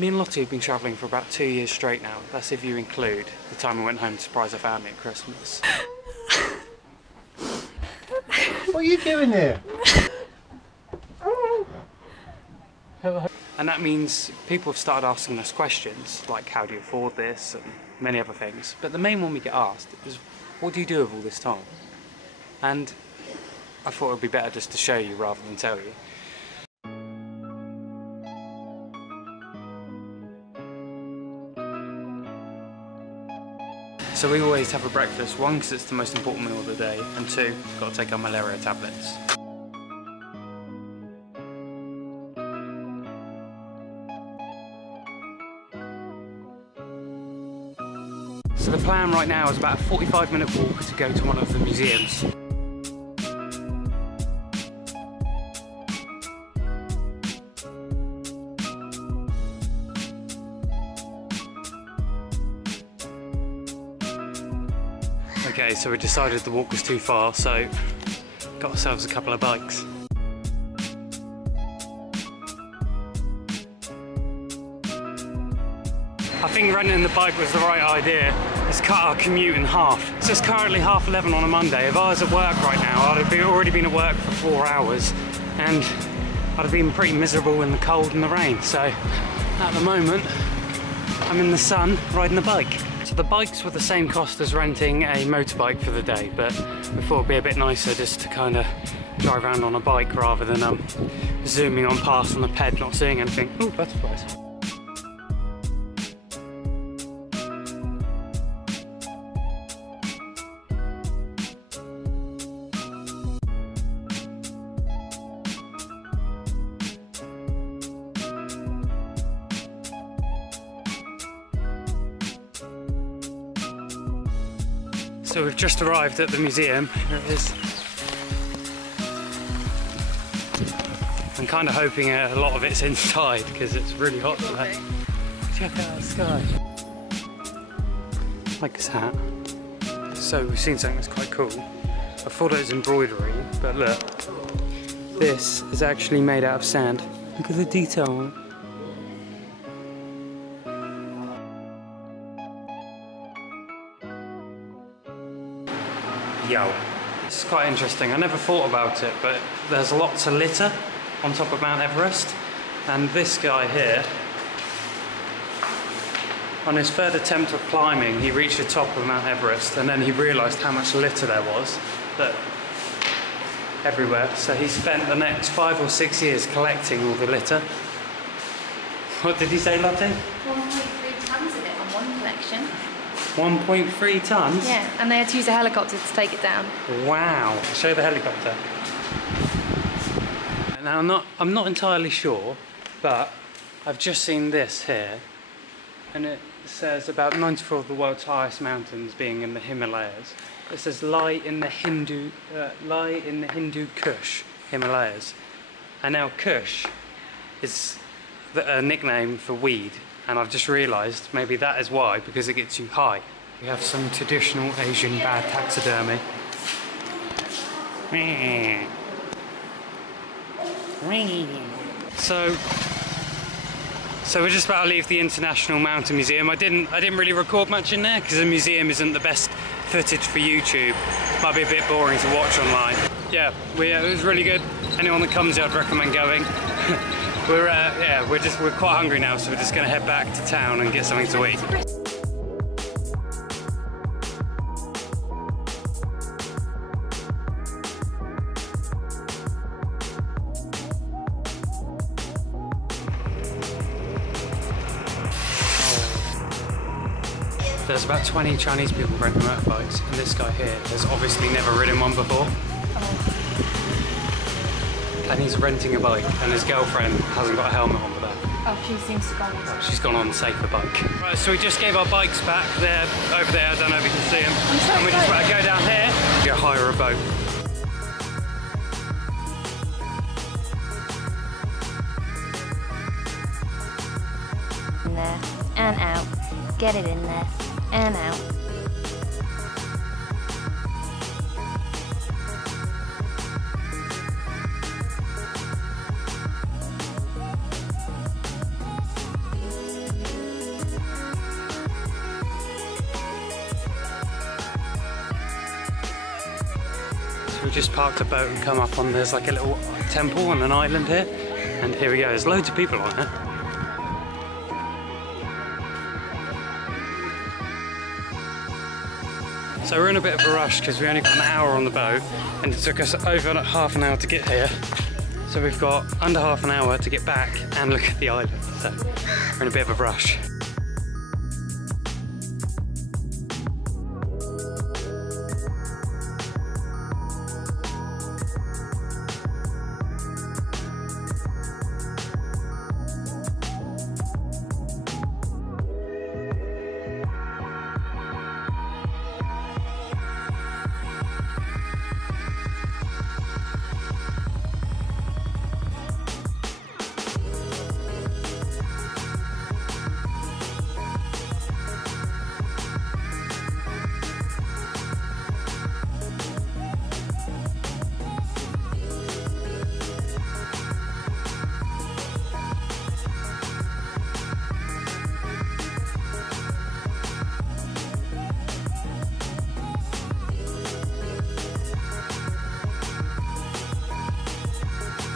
Me and Lottie have been travelling for about 2 years straight now. That's if you include the time we went home to surprise our family at Christmas. What are you doing here? And that means people have started asking us questions, like how do you afford this, and many other things. But the main one we get asked is, what do you do with all this time? And I thought it would be better just to show you rather than tell you. So we always have a breakfast, one because it's the most important meal of the day, and two, got to take our malaria tablets. So the plan right now is about a 45-minute walk to go to one of the museums. Okay, so we decided the walk was too far, so got ourselves a couple of bikes. I think renting the bike was the right idea. It's cut our commute in half. So it's currently 11:30 on a Monday. If I was at work right now, I'd have already been at work for 4 hours, and I'd have been pretty miserable in the cold and the rain. So at the moment, I'm in the sun riding the bike. So the bikes were the same cost as renting a motorbike for the day, but we thought it'd be a bit nicer just to kind of drive around on a bike rather than zooming on past on a ped, not seeing anything. Ooh, butterflies. So we've just arrived at the museum. Here it is. I'm kind of hoping a lot of it's inside because it's really hot today. Check out the sky. I like his hat. So we've seen something that's quite cool. I thought it was embroidery, but look. This is actually made out of sand. Look at the detail on it. Yo. It's quite interesting. I never thought about it, but there's lots of litter on top of Mount Everest. And this guy here, on his third attempt of climbing, he reached the top of Mount Everest, and then he realised how much litter there was everywhere. So he spent the next 5 or 6 years collecting all the litter. What did he say, Lottie? 1.3 tons of it on one collection. 1.3 tons? Yeah, and they had to use a helicopter to take it down. Wow. Show the helicopter. Now I'm not entirely sure, but I've just seen this here, and it says about 94 of the world's highest mountains being in the Himalayas. It says lie in the Hindu Kush Himalayas, and now Kush is a nickname for weed. And I've just realised maybe that is why, because it gets you high. We have some traditional Asian bad taxidermy. So we're just about to leave the International Mountain Museum. I didn't really record much in there because the museum isn't the best footage for YouTube. Might be a bit boring to watch online. Yeah, it was really good. Anyone that comes here, I'd recommend going. We're quite hungry now, so we're just going to head back to town and get something to eat. There's about 20 Chinese people renting motorbikes, and this guy here has obviously never ridden one before. And he's renting a bike, and his girlfriend hasn't got a helmet on the back. Oh, she seems to go on. Oh, she's gone on the safer bike. Right, so we just gave our bikes back. They're over there, I don't know if you can see them. And we're just about to go down here, go hire a boat. In there, and out. Get it in there, and out. So we just parked a boat and come up on, there's like a little temple on an island here. And here we go, there's loads of people on it. So we're in a bit of a rush because we only got an hour on the boat and it took us over half an hour to get here. So we've got under half an hour to get back and look at the island. So we're in a bit of a rush.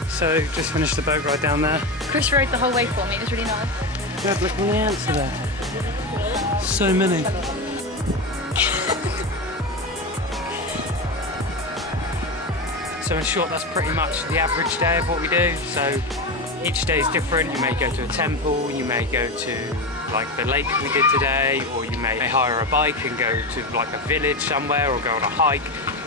So just finished the boat ride down there. Chris rode the whole way for me, it was really nice. God, look at the ants there. So many. So in short, that's pretty much the average day of what we do. So each day is different. You may go to a temple, you may go to like the lake we did today, or you may hire a bike and go to like a village somewhere or go on a hike.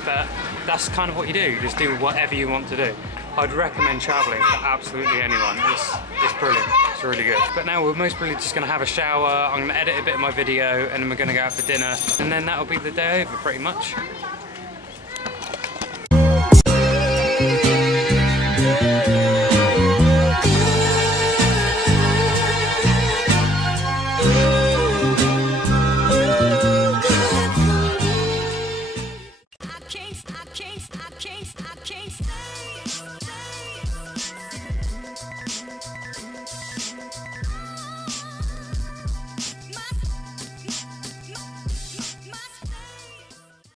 But that's kind of what you do. You just do whatever you want to do. I'd recommend travelling for absolutely anyone. It's brilliant. It's really good. But now we're most probably just going to have a shower. I'm going to edit a bit of my video and then we're going to go out for dinner. And then that'll be the day over pretty much.